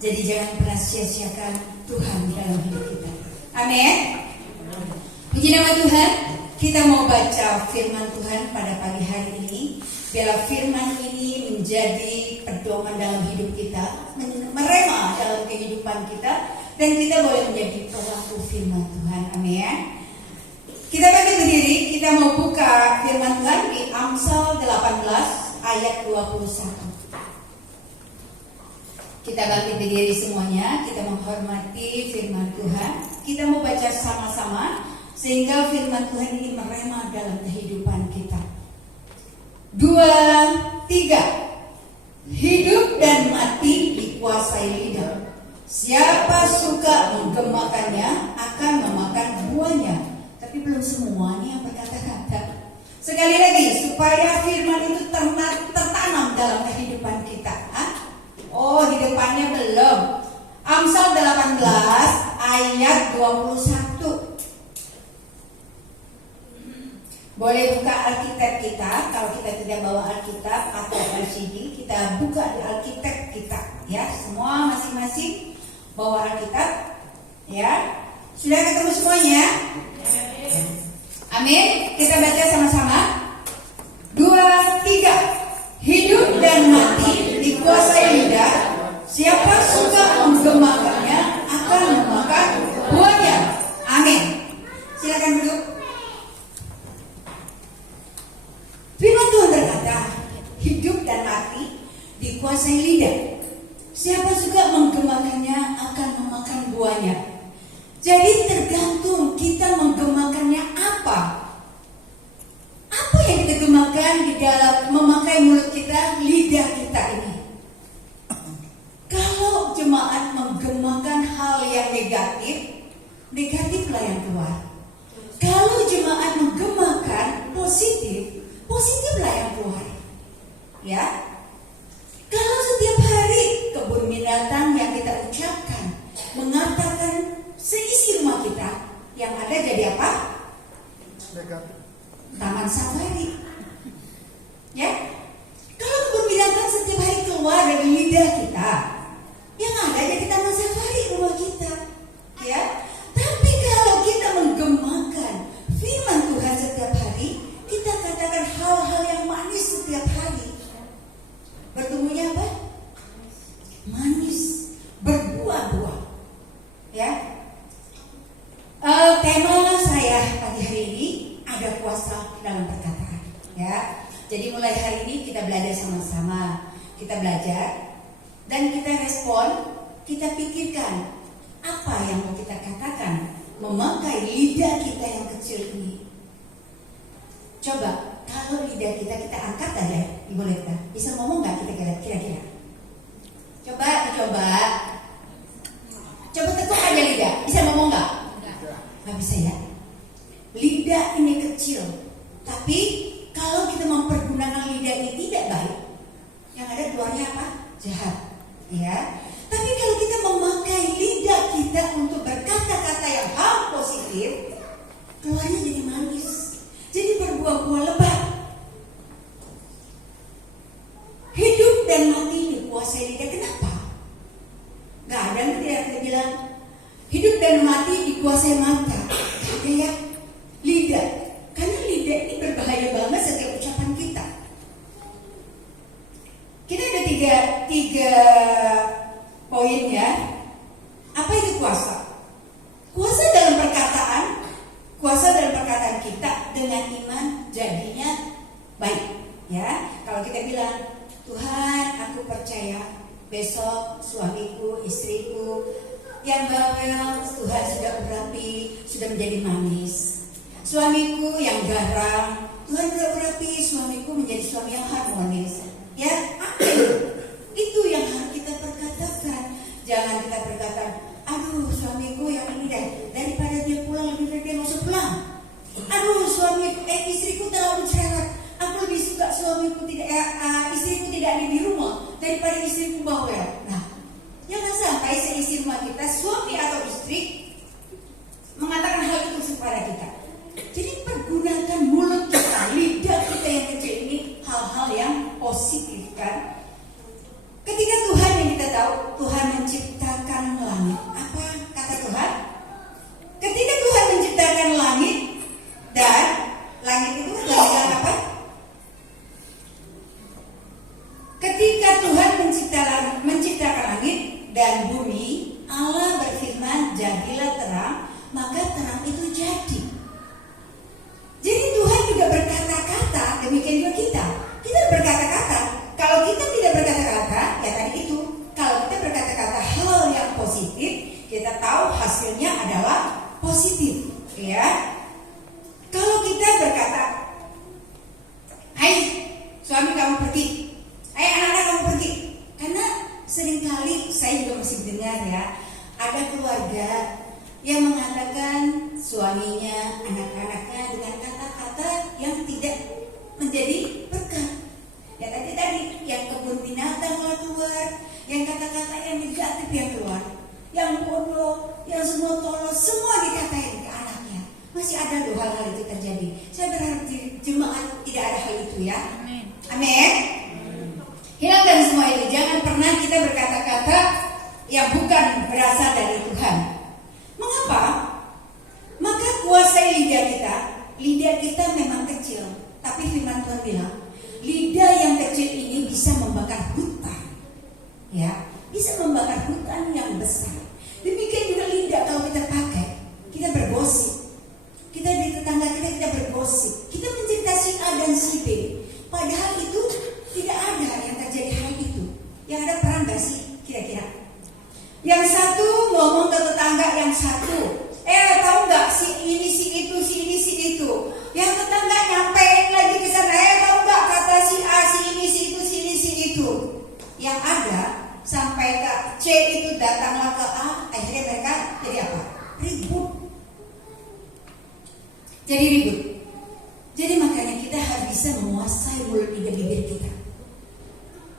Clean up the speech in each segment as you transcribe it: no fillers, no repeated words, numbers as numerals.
Jadi jangan pernah sia-siakan Tuhan di dalam hidup kita. Amin. Puji nama Tuhan. Kita mau baca firman Tuhan pada pagi hari ini. Biarlah firman ini menjadi pedoman dalam hidup kita, merema dalam kehidupan kita, dan kita boleh menjadi pelaku firman Tuhan. Amin. Kita bagi berdiri, kita mau buka firman Tuhan di Amsal 18 ayat 21. Kita bagi berdiri semuanya, kita menghormati firman Tuhan. Kita mau baca sama-sama sehingga firman Tuhan ini merema dalam kehidupan kita. 2, 3. Hidup dan mati dikuasai lidah. Siapa suka menggemakannya akan memakan buahnya. Tapi belum semuanya yang berkata-kata. Sekali lagi, supaya firman itu tertanam dalam kehidupan kita. Oh, di depannya belum. Amsal 18 ayat 21. Boleh buka Alkitab kita. Kalau kita tidak bawa Alkitab atau LCD, kita buka di Alkitab kita, ya. Semua masing-masing bawa Alkitab, ya. Sudah ketemu semuanya? Amin. Kita baca sama-sama. 2, 3. Hidup dan mati dikuasai lidah. Siapa suka menggemakannya akan memakan buahnya. Amin. Silakan duduk. Firman Tuhan berkata, hidup dan mati dikuasai lidah. Siapa suka menggemakannya akan memakan buahnya. Jadi tergantung kita menggemakannya apa. Apa yang kita gemakan di dalam memakai mulut kita, lidah kita ini. Kalau jemaat menggemakan hal yang negatif, negatiflah yang keluar. Kalau jemaat menggemakan positif, positiflah yang keluar. Ya. Kalau setiap hari kebun binatang yang kita ucapkan mengatakan seisi rumah kita, yang ada jadi apa? Negatif. Taman safari. Ya. Kalau kebun binatang setiap hari keluar dari lidah kita, yang ada jadi taman safari rumah kita. Ya. Tapi kalau kita menggemakan firman Tuhan setiap hari, kita katakan hal-hal yang manis setiap hari. Bertumbuhnya apa? Manis, berbuah-buah. Ya. Tema saya pagi hari ini ada kuasa dalam perkataan. Ya. Jadi mulai hari ini kita belajar sama-sama. Kita belajar dan kita respon, kita pikirkan apa yang mau kita katakan memakai lidah kita yang kecil ini. Coba kalau lidah kita angkat aja, Ibu Leta, bisa ngomong nggak kita kira-kira? Coba tekuk aja lidah, bisa ngomong nggak? Nggak bisa ya. Lidah ini kecil, tapi kalau kita mempergunakan lidah ini tidak baik, yang ada keluarnya apa? Jahat, ya. Tapi kalau kita memakai lidah kita untuk berkata-kata yang hal positif, keluarnya jadi manis. Jadi berbuah-buah lebat. Hidup dan mati dikuasai lidah. Kenapa? Gak ada yang tidak bilang hidup dan mati dikuasai mata. Gak ada ya. Lidah. Karena lidah ini berbahaya banget setiap ucapan kita. Kita ada tiga poin ya. Apa itu kuasa? Kuasa dalam perkataan. Kuasa dalam perkataan kita dengan iman jadinya baik. Ya, kalau kita bilang Tuhan, aku percaya besok suamiku, istriku yang bawel, Tuhan sudah urapi, sudah menjadi manis. Suamiku yang garang, Tuhan sudah urapi, suamiku menjadi suami yang harmonis. Ya, amin. Itu yang harus kita perkatakan. Jangan kita berkata, aduh suamiku yang ini deh, daripada dia pulang lebih baik dia nggak usah pulang. Aduh suamiku, istriku terlalu cerewet. Aku lebih suka suamiku istriku tidak ada di rumah daripada istriku bawel. Nah, jangan sampai seisi rumah kita suami atau istri mengatakan hal itu kepada kita. Jadi pergunakan mulut kita, lidah kita yang kecil ini hal-hal yang positif kan. kali saya juga masih dengar ya, ada keluarga yang mengatakan suaminya, anak-anaknya dengan kata-kata yang tidak menjadi berkat. Ya tadi yang kebun binatanglah keluar, yang kata-kata yang negatif yang keluar, yang bodoh, yang semua tolol, semua dikatain ke anaknya. Masih ada loh hal-hal itu terjadi. Saya berharap di jemaat tidak ada hal itu ya. Amin. Hilangkan semua itu. Jangan pernah kita berkata-kata yang bukan berasal dari Tuhan. Mengapa? Maka kuasai lidah kita. Lidah kita memang kecil, tapi firman Tuhan bilang, lidah yang kecil ini bisa membakar hutan. Ya, bisa membakar hutan yang besar. Demikian juga lidah kalau kita pakai, kita bergosip. Kita di tetangga kita bergosip. Kita mencerita si A dan si B. Padahal itu tidak ada yang terjadi hal itu. Yang ada perang gak sih kira-kira? Yang satu ngomong ke tetangga yang satu, tahu nggak si ini si itu si ini si itu. Yang tetangga nyampein lagi ke sana, tahu nggak kata si A si ini si itu si ini si itu. Yang ada sampai ke C itu datanglah ke A, akhirnya mereka jadi apa? Ribut. Jadi ribut. Jadi makanya kita harus bisa menguasai mulut dan bibir kita.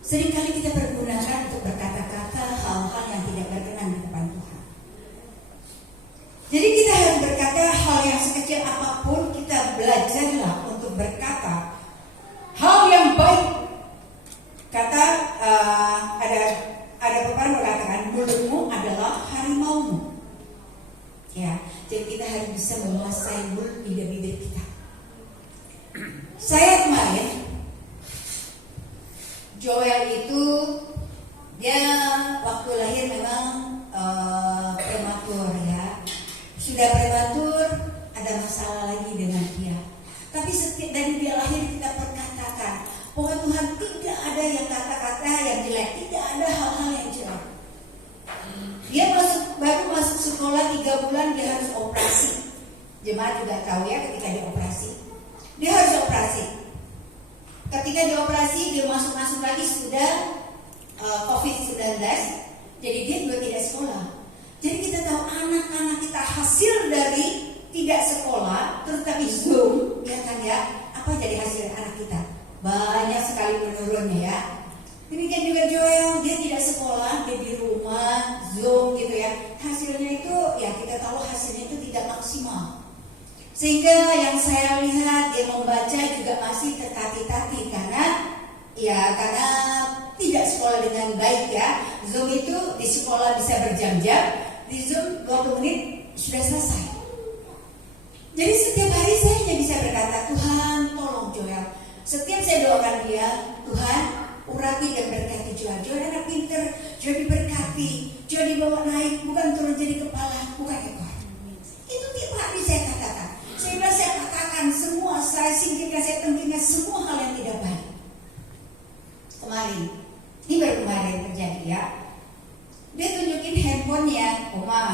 Seringkali kita pergunakan untuk berkata-kata hal-hal yang tidak berkenan di depan Tuhan. Jadi kita harus berkata hal yang sekecil apapun, kita belajarlah untuk berkata hal yang baik. Kata ada pepatah mengatakan mulutmu adalah harimaumu. Ya, jadi kita harus bisa menguasai mulut bibir kita. Saya kemarin Joel itu dia waktu lahir memang prematur ya. Sudah prematur, ada masalah lagi dengan dia. Tapi setiap dari dia lahir kita perkatakan bahwa Tuhan tidak ada yang kata-kata yang jelek, tidak ada hal-hal yang jelek. Dia baru masuk sekolah 3 bulan dia harus operasi. Jemaat juga tahu ya ketika dia operasi. Dia harus operasi. Ketika dioperasi dia masuk lagi sudah COVID-19. Jadi dia juga tidak sekolah. Jadi kita tahu anak-anak kita hasil dari tidak sekolah, terus tapi Zoom, ya kan ya? Apa jadi hasil anak kita? Banyak sekali menurunnya ya. Demikian juga Joel, dia tidak sekolah, dia di rumah, Zoom gitu ya. Hasilnya itu ya kita tahu hasilnya itu tidak maksimal. Sehingga yang saya lihat dia membaca juga masih tertati-tati karena tidak sekolah dengan baik ya. Zoom itu di sekolah bisa berjam-jam, di Zoom 20 menit sudah selesai. Jadi setiap hari saya hanya bisa berkata, Tuhan tolong Joel. Setiap saya doakan dia, Tuhan urapi dan berkati Joel. Joel anak pinter, Joel diberkati, Joel dibawa naik, bukan turun jadi kepala, bukan ekor. Itu tiap hari saya katakan. Saya katakan semua, saya singkirkan, saya tengkirkan semua hal yang tidak baik. Kemarin, ini baru kemarin terjadi ya. Dia tunjukin handphonenya, Oma,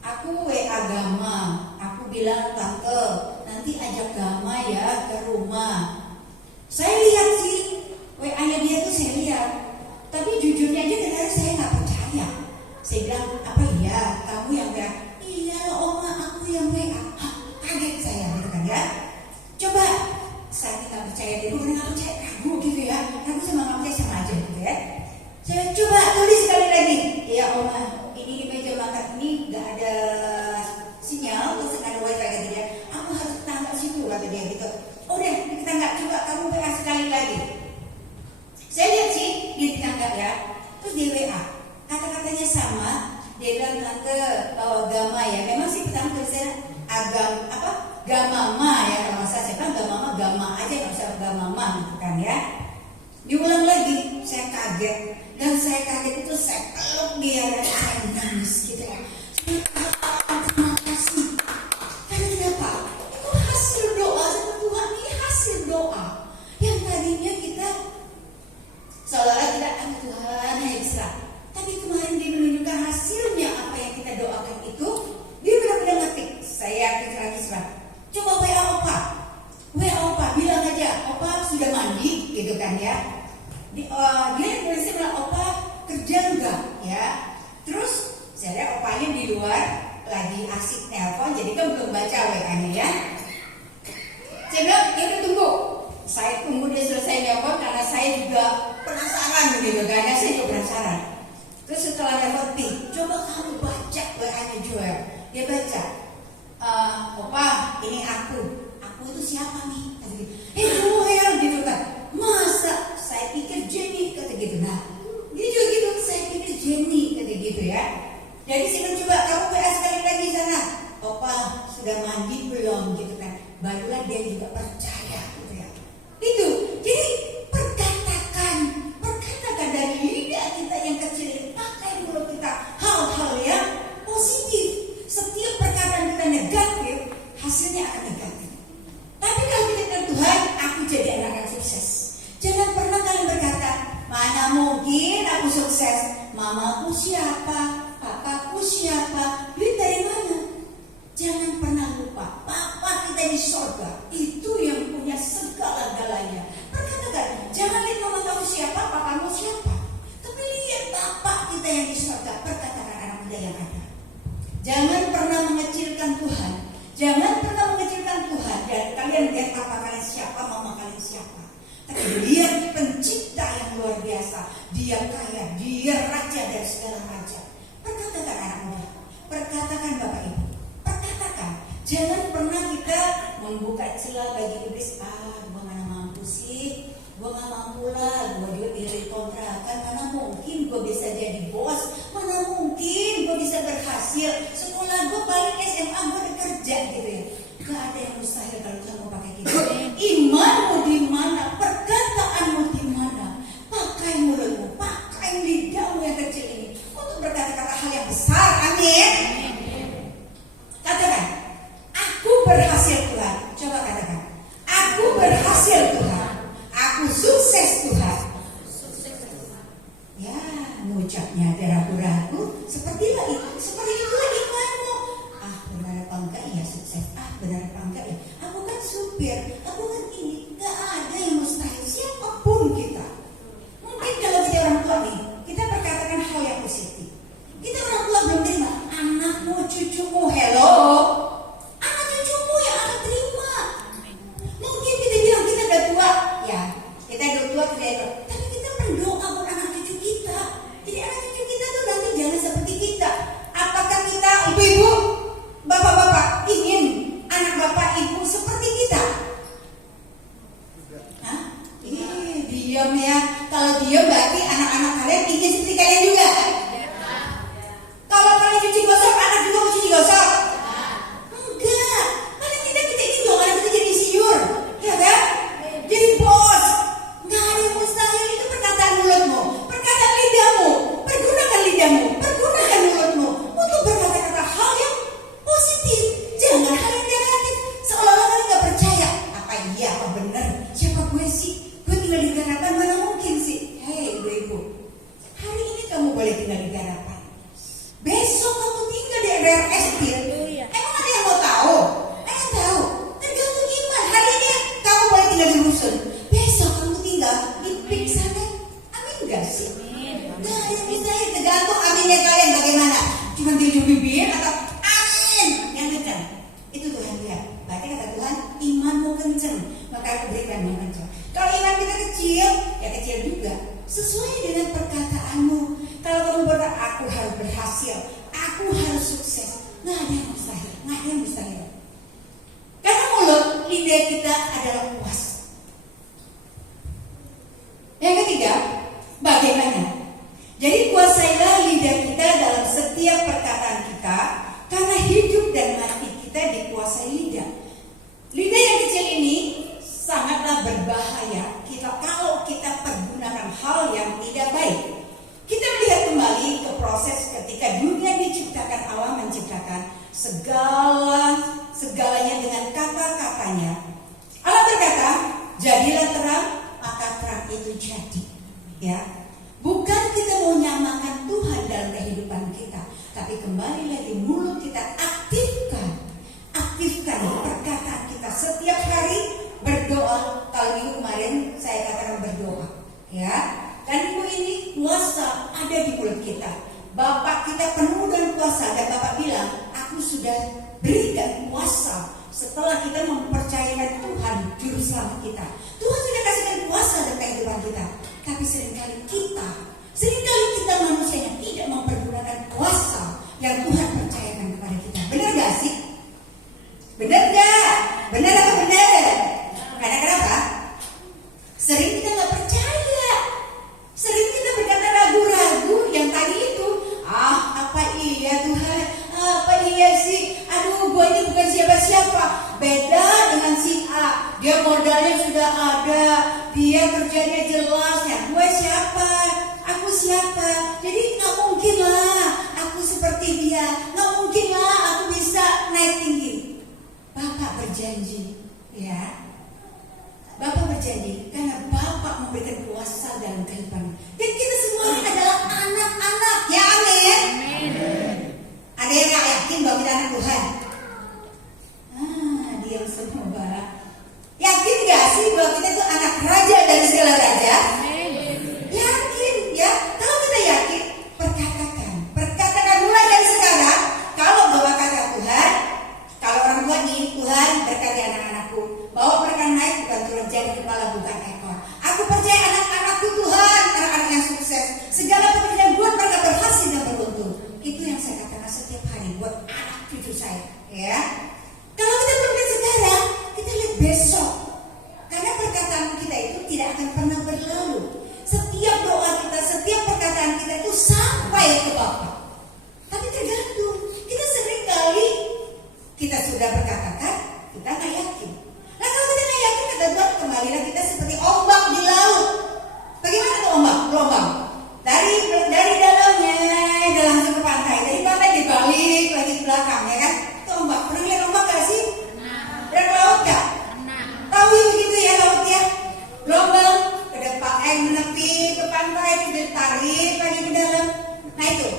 aku WA Gama. Aku bilang, Tante, nanti ajak Gama ya ke rumah. Saya lihat sih, WA-nya dia tuh saya lihat. Tapi jujurnya aja kadang saya nggak percaya. Saya bilang, apa iya, kamu yang WA? Iya Oma, aku yang WA. Kaget saya gitu kan ya. Coba saya nggak percaya dia, bukan nggak percaya, ragu gitu ya. Ragu sama nggak percaya sama aja gitu ya. Saya coba tulis sekali lagi. Iya Oma, ini di meja makan ini nggak ada sinyal, terus nggak ada wifi kata dia. Aku harus ke tangga situ kata dia gitu. Udah di tangga, coba kamu WA sekali lagi. Saya lihat sih dia di tangga ya. Terus dia WA, kata-katanya sama. Dia bilang Tante Gama ya. Memang sih pertama tulisannya Gamama ya kalau saya bilang Gama aja, nggak usah Gamama gitu kan ya. Diulang lagi, saya kaget dan saya kaget itu saya peluk dia dan saya nangis gitu ya. Terima kasih. Karena kenapa? Itu hasil doa sama Tuhan, ini hasil doa yang tadinya kita seolah-olah tidak Tuhan Hesra. Tapi kemarin dia menunjukkan hasilnya apa yang kita doakan itu. Dia benar-benar ngetik. Saya lagi surat. Coba WA Opa, bilang aja Opa sudah mandi, gitu kan ya. Dia nulisnya bilang Opa kerja enggak? ya. Terus saya lihat opanya di luar lagi asik nelpon, jadi kan belum baca WA-nya ya. Saya bilang, ya udah tunggu. Saya tunggu dia selesai nelpon karena saya juga penasaran gitu, karena saya juga penasaran. Terus setelah nelpon, coba kamu baca WA-nya Joel. Dia baca, Opa, ini aku itu siapa nih? Kata gitu. Joel gitu kan. Masa saya pikir Jenny, kata gitu. Nah, dia juga gitu, saya pikir Jenny, kata gitu ya. Jadi sini coba kamu WA sekali lagi sana. Opa sudah mandi belum gitu kan. Barulah dia juga percaya gitu ya. Itu. Jadi perkatakan dari lidah kita yang kecil ini, pakai mulut kita hal-hal yang positif. Setiap perkataan kita negatif, hasilnya akan negatif. Tapi kalau kita bilang Tuhan, aku jadi anak yang sukses. Jangan pernah kalian berkata, mana mungkin aku sukses? Mamaku siapa? Papaku siapa? Duit dari mana? Jangan pernah lupa, Papa kita di surga itu yang punya segala-galanya. Perkatakan, jangan lihat mama kamu siapa, papamu siapa, tapi lihat Papa kita yang di surga. Perkatakan anak muda yang ada. Jangan pernah mengecilkan Tuhan. Jangan pernah mengecilkan Tuhan. Dan kalian lihat papa kalian siapa, mama kalian siapa. Tapi lihat pencipta yang luar biasa. Dia kaya, dia raja dari segala raja. Perkatakan anak muda. Perkatakan Bapak Ibu. Perkatakan. Jangan pernah kita membuka celah bagi iblis. Gua mana mampu sih. Gua gak mampu lah. Gua juga diri kontrakan. Mana mungkin gua bisa jadi bos. Mana mungkin gua bisa berhasil. Sekolah gua paling SMA gua udah kerja gitu ya. Gak ada yang mustahil kalau kamu pakai gitu. Imanmu di mana? Perkataanmu di mana? Pakai mulutmu, pakai lidahmu yang kecil ini untuk berkata-kata hal yang besar. Amin. Katakan, aku berhasil Tuhan. Coba katakan, aku berhasil Tuhan. Aku sukses Tuhan. Ya, mengucapnya ada ragu-ragu. Seperti itulah imanmu. Benar apa enggak ya sukses? Benar apa enggak ya? Aku kan supir, aku kan ini. Gak ada yang mustahil. Siapapun kita. Mungkin kalau kita orang tua nih, kita berkatakan hal yang positif. Kita orang tua belum terima. Anakmu, cucumu, hello. Anak cucumu yang akan terima. Mungkin kita bilang kita udah tua. Ya, kita udah tua, tapi kita berdoa buat anak cucu kita. Jadi anak cucu kita tuh nanti jangan seperti kita. Apakah kita, ibu-ibu, bapak-bapak ingin anak bapak ibu seperti kita? Hah? Diam ya. Kalau diam berarti anak-anak kalian ingin seperti kalian juga. Kalau kalian cuci gosok, anak juga mau cuci gosok? Enggak. Paling tidak kita ingin dong anak kita jadi insinyur, ya kan? Jadi bos. Nggak ada yang mustahil. Itu perkataan mulutmu, perkataan lidahmu. Pergunakan lidahmu, pergunakan mulutmu untuk berkata-kata hal yang positif. Jangan hal yang negatif. Seolah-olah kalian nggak percaya. Apa iya, apa benar? Siapa gue sih? Gue tinggal di garapan, mana mungkin sih? Hei ibu-ibu, hari ini kamu boleh tinggal di garapan. Besok kamu tinggal di daerah Estil. Emang ada yang mau tahu? Tahu. Tergantung iman. Hari ini kamu boleh tinggal di rusun. Besok kamu tinggal di pik sana. Amin gak sih? Gak ada yang bisa. Tergantung aminnya kalian bagaimana. Cuma tujuh bibir atau amin yang kencang. Itu Tuhan lihat. Berarti kata Tuhan, imanmu kencang, maka aku berikan yang kencang. Kalau iman kita kecil, ya kecil juga. Sesuai dengan perkataanmu. Kalau kamu berkata, aku harus berhasil, aku harus sukses, nggak ada yang mustahil, nggak ada yang mustahil. Karena mulut, lidah kita adalah kuasa. Yang ketiga, bagaimana? Jadi kuasailah lidah kita dalam setiap perkataan kita, karena hidup dan mati kita dikuasai lidah. Lidah yang kecil ini sangatlah berbahaya kalau kita pergunakan hal yang tidak baik. Kita melihat kembali ke proses ketika dunia diciptakan, Allah menciptakan segalanya dengan kata-katanya. Allah berkata, jadilah terang, maka terang itu jadi. Ya, bukan kita mau nyamakan Tuhan dalam kehidupan kita, tapi kembali lagi mulut kita aktifkan perkataan kita setiap hari. Berdoa. Kalau minggu kemarin saya katakan berdoa, ya. Dan minggu ini kuasa ada di mulut kita. Bapak kita penuh dengan kuasa, dan Bapak bilang, aku sudah berikan kuasa setelah kita mempercayakan Tuhan juru selamat kita. Tuhan sudah kasihkan kuasa dalam kehidupan kita. Tapi seringkali kita manusia yang tidak mempergunakan kuasa yang Tuhan percayakan kepada kita. Benar gak sih? Benar gak? Benar apa benar? Karena kenapa? Sering kita gak percaya. Sering kita berkata ragu-ragu yang tadi itu. Apa iya Tuhan? Apa iya sih? Aduh, gue ini bukan siapa-siapa. Beda dengan si A. Dia modalnya sudah ada. Dia kerjanya jelas. Ya, gue siapa? Aku siapa? Jadi gak mungkin lah aku seperti dia. Gak mungkin lah aku bisa naik tinggi. Bapak berjanji, ya. Bapak berjanji karena Bapak memberikan kuasa dalam kehidupan. Dan kita semua adalah anak-anak. Ya, amin. Ada yang gak yakin bahwa kita anak Tuhan? Diam semua. Yakin gak sih bahwa kita itu anak raja dari segala raja? Yakin, ya. Kalau kita yakin, perkatakan mulai dari sekarang. Kalau bawa kata Tuhan, kalau orang tua nih, Tuhan berkati anak-anakku, bawa mereka naik bukan turun, jadi kepala bukan ekor. Aku percaya anak-anakku Tuhan, anak-anak yang sukses. Segala pekerjaan buat mereka berhasil dan beruntung. Itu yang saya katakan setiap hari buat anak cucu saya, ya. Kalau kita belum lihat sekarang, kita lihat besok. Karena perkataan kita itu tidak akan pernah berlalu. Setiap doa kita, setiap perkataan kita itu sampai ke Bapa. Tapi tergantung. Kita sering kali kita sudah berkatakan, kita nggak yakin. Nah, kalau kita nggak yakin, kata Tuhan, kembalilah kita seperti ombak di laut. Bagaimana tuh ombak? Gelombang. Dari dalamnya, udah langsung ke pantai. Dari pantai dibalik lagi ke belakang, ya kan? Itu ombak. Pernah lihat ombak gak sih? Pernah ke laut gak? Tahu ya begitu ya laut ya? Gelombang ke depan, menepi ke pantai, ditarik lagi ke dalam. Nah itu.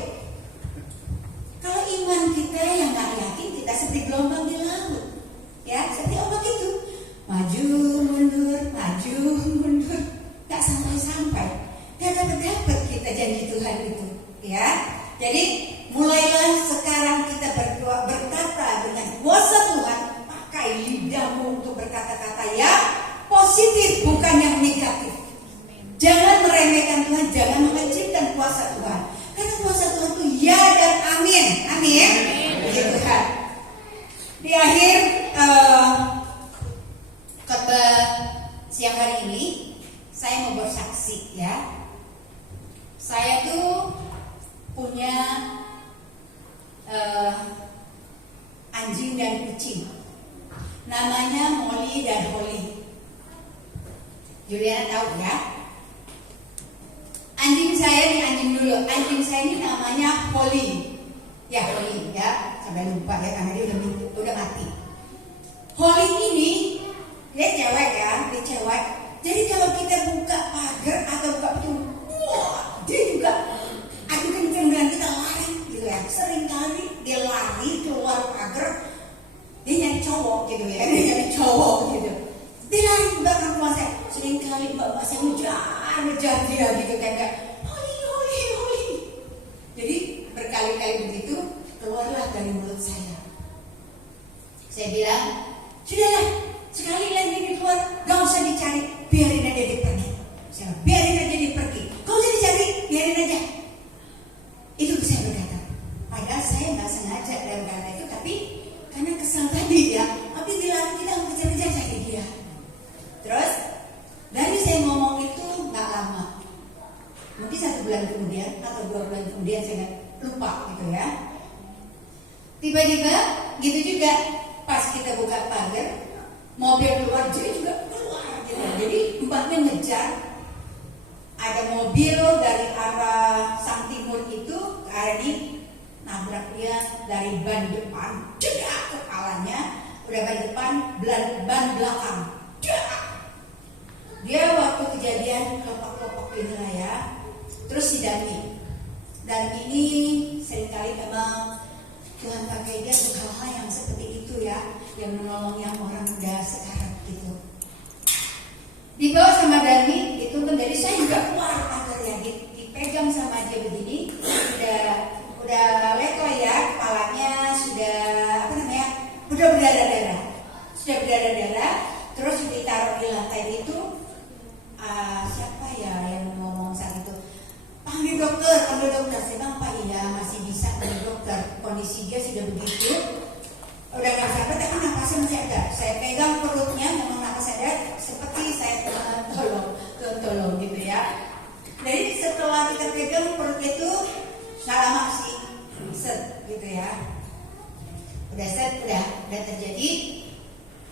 Kalau iman kita yang nggak yakin, kita seperti gelombang di laut, ya, seperti ombak itu, maju mundur, nggak sampai, nggak dapat kita janji Tuhan itu, ya. Jadi mulailah sekarang kita berkata dengan kuasa Tuhan, pakai lidahmu untuk berkata-kata yang positif, bukan yang negatif. Jangan meremehkan Tuhan, jangan mengecilkan kuasa Tuhan. Karena kuasa Tuhan itu ya dan amin. Amin. Puji Tuhan. Di akhir khotbah siang hari ini, saya mau bersaksi, ya. Saya tuh punya anjing dan kucing. Namanya Molly dan Holly. Juliana tahu ya? Anjing saya ini anjing dulu. Anjing saya ini namanya Holly. Ya, Holly ya. Sampai lupa ya karena dia udah mati. Holly ini dia cewek ya, dia cewek. Jadi kalau kita buka pagar atau buka pintu, wah, dia juga adu kenceng dengan kita lari gitu ya. Sering kali dia lari keluar pagar, dia nyari cowok gitu ya. Dia nyari cowok gitu. Dia lari ke belakang rumah saya. Sering kali bapak saya ngejar dia gitu kayak Holly. Jadi berkali-kali begitu keluarlah dari mulut saya. Saya bilang, sudahlah, sekali lagi dia keluar, gak usah dicari, biarin aja dia pergi. Biarin aja dia pergi. Gak usah dicari, biarin aja. Itu saya berkata. Padahal saya nggak sengaja dalam kata itu, tapi karena kesal tadi ya. Tapi dilarang kita kejar-kejar cari dia. Terus dari saya ngomong itu nggak lama, mungkin 1 bulan kemudian atau 2 bulan kemudian, saya lupa gitu ya. Tiba-tiba gitu juga pas kita buka pagar, mobil keluar, dia juga keluar gitu. Jadi empatnya ngejar. Ada mobil dari arah sang timur itu ke arah ini, nabrak dia dari ban depan, jedak kepalanya, udah ban depan, ban belakang, jedak. Dia waktu kejadian kelopak-kelopak gitu lah ya. Terus sidangin. Dan ini seringkali memang Tuhan pakai dia untuk hal-hal yang seperti itu ya, yang menolong yang orang muda sekarang gitu. Dibawa sama Dani, dituntun dari saya juga keluar pagar ya, dipegang sama dia begini, udah sudah begitu, udah nggak sabar tapi napasnya masih ada. Saya pegang perutnya, ngomong napas saya seperti saya tolong gitu ya. Jadi setelah kita pegang perut itu, lama sih set gitu ya. Udah set, udah terjadi.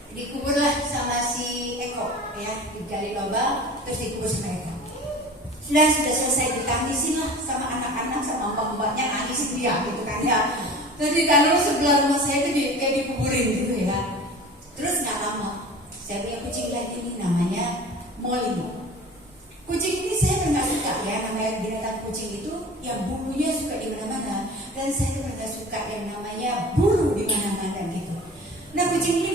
Dikuburlah sama si Eko ya, digali lubang terus dikubur sama Eko. Sudah selesai ditangisin lah sama anak-anak, sama mbak-mbaknya nangisin dia gitu kan ya. Terus di kantor sebelah rumah saya itu kayak dikuburin gitu ya. Terus nggak lama saya punya kucing lagi ini namanya Molly. Kucing ini saya pernah suka ya, namanya binatang kucing itu yang bulunya suka di mana-mana, dan saya pernah suka yang namanya bulu di mana-mana gitu. Nah kucing ini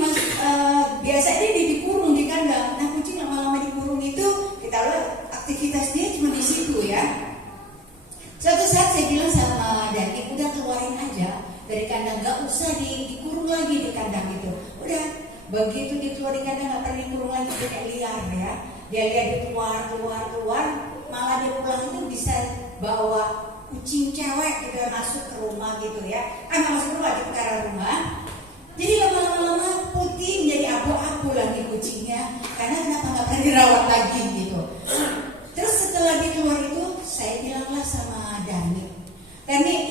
biasanya dia dikurung di kandang. Nah kucing lama-lama dikurung itu kita lihat aktivitas dia cuma di situ ya. Suatu saat saya bilang sama Dani, udah keluarin aja dari kandang, nggak usah dikurung lagi di kandang itu. Udah begitu dia keluar di kandang nggak pernah dikurung lagi, dia kayak liar ya. Dia lihat dia keluar, malah dia pulang itu bisa bawa kucing cewek gitu ya, masuk ke rumah gitu ya. Kan masuk ke rumah, di pekarangan rumah. Jadi lama-lama putih menjadi abu-abu lagi kucingnya, karena kenapa nggak pernah dirawat lagi gitu. Terus setelah dia keluar itu, saya bilanglah sama Dani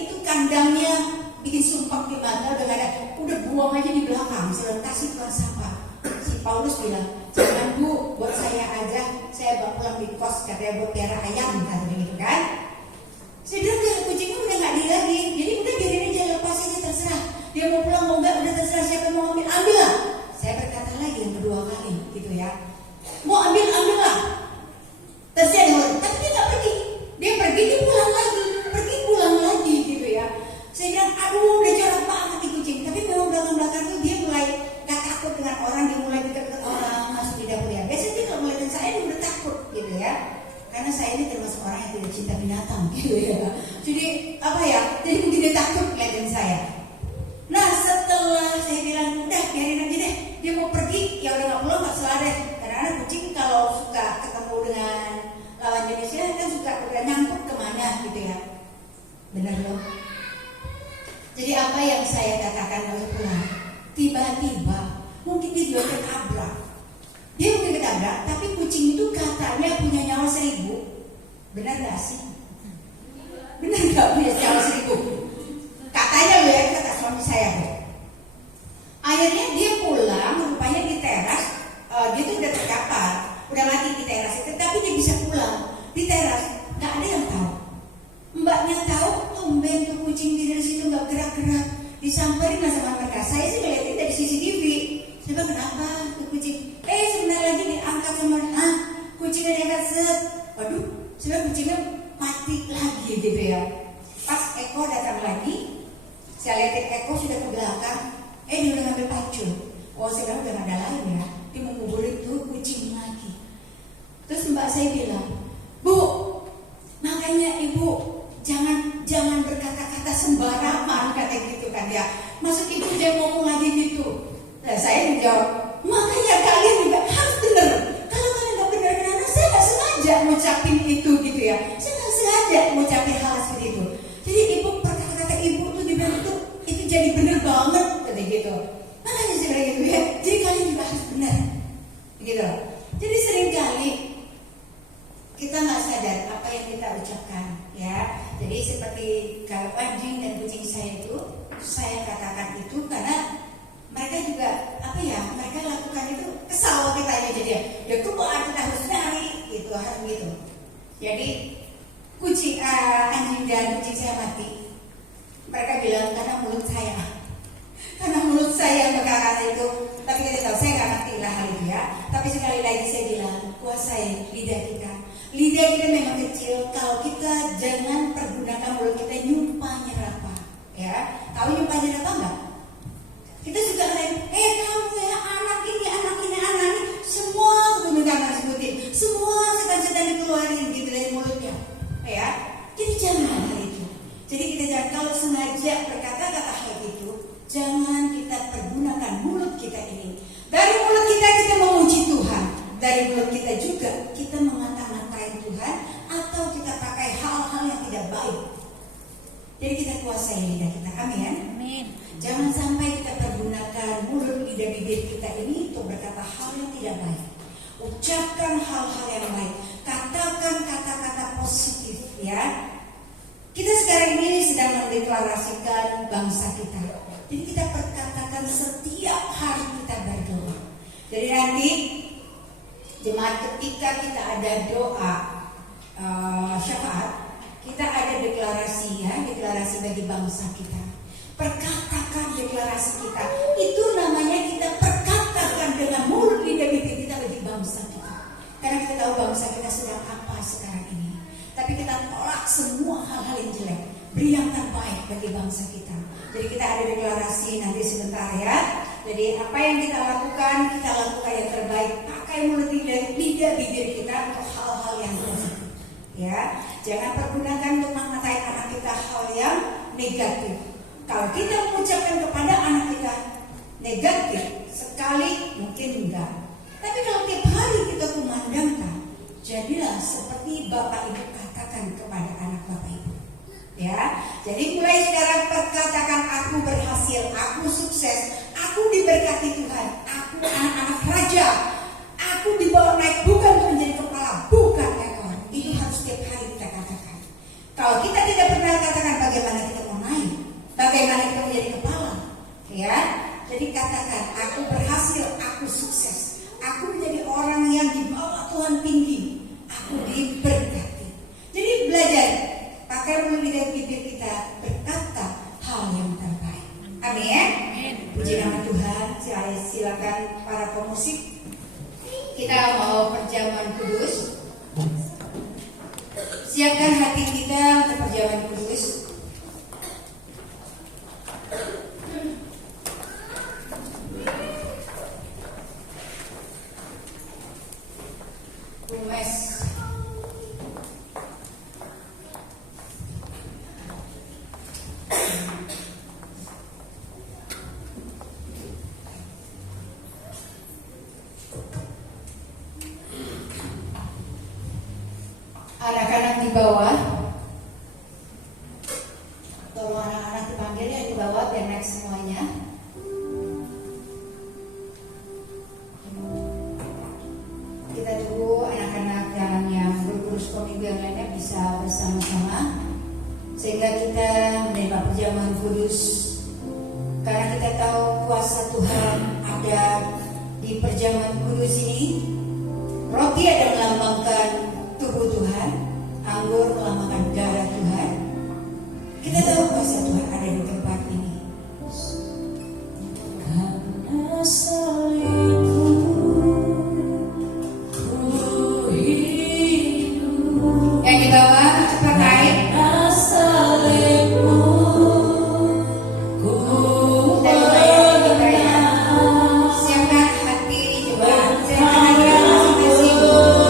itu kandangnya bikin sumpah di mata, udah buang aja di belakang, sudah kasih tukang sampah. Si Paulus bilang, jangan Bu, buat saya aja, saya bawa pulang di kos, katanya buat piara ayam, kata begitu kan. Saya bilang kucingnya udah nggak di lagi, jadi udah biarin aja, lepas aja terserah. Dia mau pulang mau nggak, udah terserah, siapa yang mau ambil lah. Saya berkata lagi yang kedua kali gitu ya, mau ambil lah, terserah dia, tapi dia nggak pergi. Dia pergi, dia pulang lagi gitu ya. Saya bilang, aduh udah jorok banget nih kucing. Tapi memang belakang tuh dia mulai nggak takut dengan orang, dia mulai dekat orang, masuk di dapur ya. Biasanya dia kalau melihat saya dia udah takut gitu ya. Karena saya ini termasuk orang yang tidak cinta binatang gitu ya. Jadi jadi mungkin dia takut ngeliatin saya. Nah setelah saya bilang udah biarin aja deh, dia mau pergi ya udah nggak pulang, nggak salah deh. Karena kucing kalau suka ketemu dengan lawan jenisnya kan suka udah nyangkut kemana gitu ya. Benar loh. Jadi apa yang saya katakan waktu pulang, tiba-tiba mungkin dia juga ketabrak. Dia mungkin ketabrak, tapi kucing itu katanya punya nyawa 1000. Benar gak sih? Benar gak punya nyawa 1000? Katanya loh ya, kata suami saya. Akhirnya dia pulang, rupanya di teras, dia tuh udah terkapar, udah mati di teras itu, tapi dia bisa pulang di teras. Gak ada yang tahu. Mbaknya tahu, tumben tuh kucing di situ gak gerak-gerak. Disamperin lah sama mereka. Saya sih ngeliatin dari CCTV. Saya bilang, kenapa tuh kucing? Sebentar lagi diangkat sama kucingnya diangkat set. Waduh, saya kucingnya mati lagi gitu ya. Pas Eko datang lagi, saya liatin Eko sudah ke belakang. Dia udah ngambil pacul. Oh, saya bilang udah gak ada lain ya. Dia mau nguburin tuh kucing lagi. Terus mbak saya bilang, Bu, makanya ibu jangan berkata-kata sembarangan, kata gitu kan ya. Masuk ibu dia ngomong lagi gitu. Nah saya menjawab, makanya kalian juga harus benar. Kalau kalian gak benar, saya gak sengaja ngucapin itu gitu ya. Saya gak sengaja ngucapin hal seperti itu. Jadi ibu, perkata-kata ibu tuh dibilang itu jadi benar banget, kata gitu. Makanya saya bilang gitu ya. Jadi kalian juga harus benar, gitu. Jadi seringkali kita nggak sadar apa yang kita ucapkan, ya. Jadi seperti kalau anjing dan kucing saya itu, saya katakan itu karena mereka juga mereka lakukan itu kesal kita aja jadi ya keluar kita harus lari gitu, harus gitu. Jadi anjing dan kucing saya mati, mereka bilang karena mulut saya yang berkata itu. Tapi kita tahu saya nggak ngerti lah hal itu ya. Tapi sekali lagi saya bilang, kuasai lidah kita. Lidah kita memang kecil, kalau kita jangan pergunakan mulut kita nyumpah nyerapah, ya. Tahu nyumpah nyerapah nggak? Kita suka ngelain, kamu ya anak ini, semua kebenaran sebutin, semua setan-setan dikeluarin gitu dari mulutnya, ya. Jadi jangan hal itu. Jadi kita jangan, kalau sengaja berkata-kata hal itu, jangan kita pergunakan mulut kita ini. Dari mulut kita memuji Tuhan, dari mulut kita juga kita mengata-ngatain Tuhan, atau kita pakai hal-hal yang tidak baik. Jadi Jadi kita kuasai lidah kita. Amin. Amin. Jangan sampai kita pergunakan mulut, lidah, bibir kita ini untuk berkata hal yang tidak baik. Ucapkan hal-hal yang baik. Katakan kata-kata positif, ya. Kita sekarang ini sedang mendeklarasikan bangsa kita. Jadi kita perkatakan setiap hari kita berdoa. Jadi nanti jemaat ketika kita ada doa syafaat, kita ada deklarasi, ya, deklarasi bagi bangsa kita. Perkatakan deklarasi kita. Itu namanya kita perkatakan dengan mulut, lidah, bibir kita bagi bangsa kita. Karena kita tahu bangsa kita sedang apa sekarang ini. Tapi kita tolak semua hal-hal yang jelek. Beri yang terbaik bagi bangsa kita. Jadi kita ada deklarasi nanti sebentar, ya. Jadi apa yang kita lakukan yang terbaik. Pakai mulut, lidah, bibir kita untuk hal-hal yang positif, ya. Jangan pergunakan untuk mengatain anak kita hal yang negatif. Kalau kita mengucapkan kepada anak kita negatif sekali mungkin enggak. Tapi kalau tiap hari kita kumandangkan, jadilah seperti Bapak Ibu katakan kepada anak Bapak Ibu. Ya, jadi mulai sekarang perkatakan aku berhasil, aku sukses, aku diberkati Tuhan, aku anak-anak raja, aku dibawa naik bukan untuk menjadi kepala, bukan ekor. Itu harus setiap hari kita katakan. Kalau kita tidak pernah katakan, bagaimana kita mau naik? Bagaimana kita menjadi kepala? Ya, jadi katakan aku berhasil, aku sukses, aku menjadi orang yang dibawa Tuhan tinggi, aku diberkati. Jadi belajar pakai mulut, lidah, bibir kita berkata hal yang terbaik. Amin. Puji nama Tuhan. Silakan para pemusik. Kita mau perjamuan kudus. Siapkan hati kita untuk perjamuan kudus. Bumes. Anak-anak di bawah, tolong anak-anak dipanggil ya di bawah biar naik semuanya. Kita tunggu anak-anak yang berkurus komik yang lainnya bisa bersama-sama sehingga kita menerima perjamuan kudus. Karena kita tahu kuasa Tuhan ada di perjamuan kudus ini. Roti ada melambangkan tubuh Tuhan, anggur melambangkan darah Tuhan. Kita tahu kuasa Tuhan ada di tempat ini. Karena salibmu ku hidup. Yang di bawah cepat naik. Siapkan hati coba. Siapkan hati masing-masing.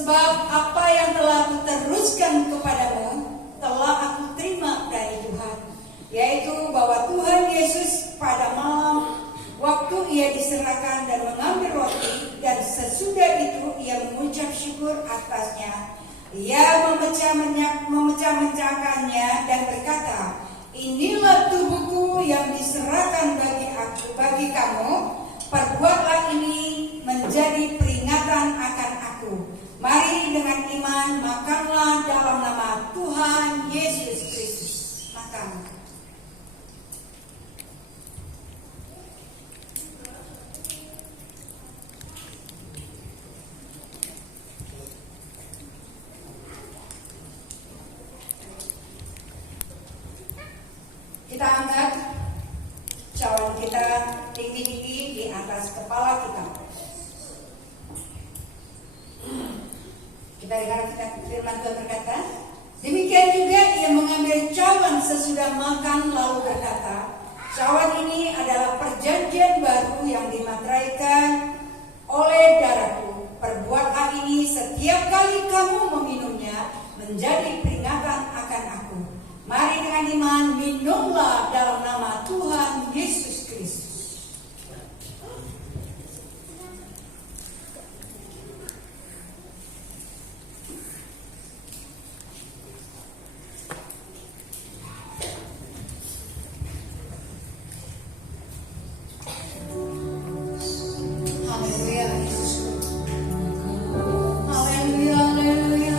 Sebab apa yang telah kuteruskan kepadamu telah aku terima dari Tuhan, yaitu bahwa Tuhan Yesus pada malam waktu ia diserahkan dan mengambil roti, dan sesudah itu ia mengucap syukur atasnya. Ia memecah-mecahkannya dan berkata, "Inilah tubuhku yang diserahkan bagi kamu. Perbuatlah ini menjadi peringatan akan aku. Mari dengan iman makanlah dalam nama Tuhan Yesus Kristus." Makan. Kita angkat cawan kita tinggi-tinggi di atas kepala kita. Kita lihat firman Tuhan berkata, demikian juga ia mengambil cawan sesudah makan lalu berkata, cawan ini adalah perjanjian baru yang dimateraikan oleh darahku. Perbuatlah ini setiap kali kamu meminumnya menjadi peringatan akan aku. Mari dengan iman minumlah dalam nama Tuhan Yesus Kristus. Haleluya, Yesus. Haleluya, haleluya.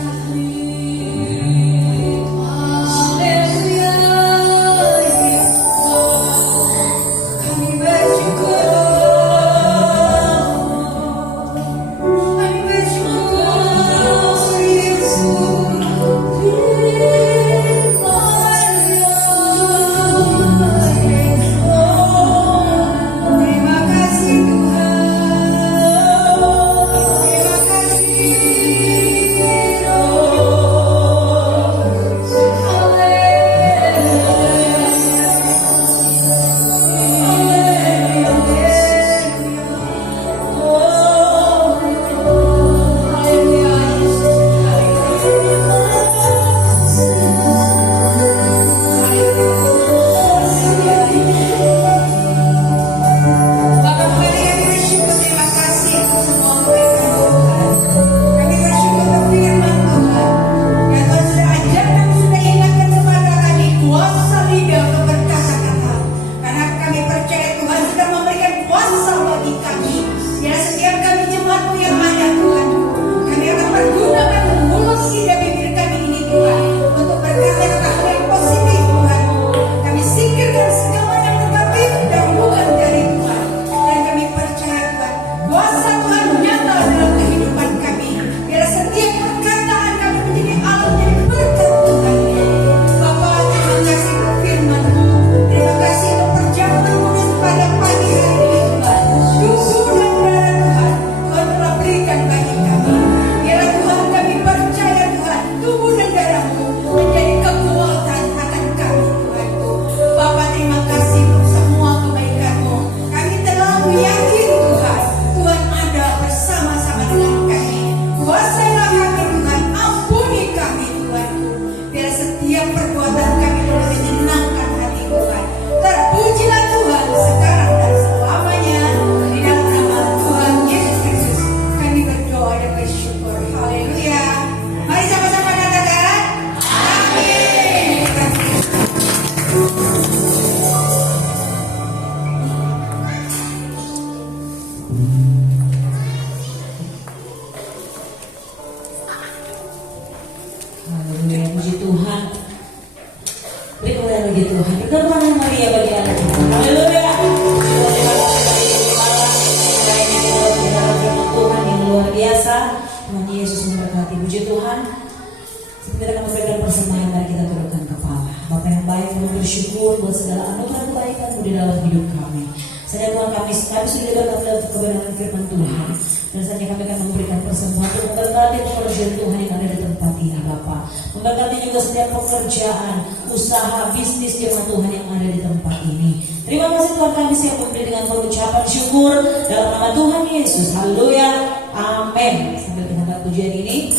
Terima kasih Tuhan, kami siap memberi dengan perucapan syukur dalam nama Tuhan Yesus. Haleluya. Amin. Sambil kita batu pujian ini.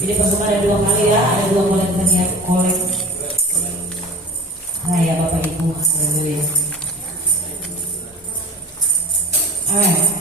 Jadi persembahan ada 2 kali ya, ada 2 kolek. Nah ya Bapak Ibu, haleluya. Amin.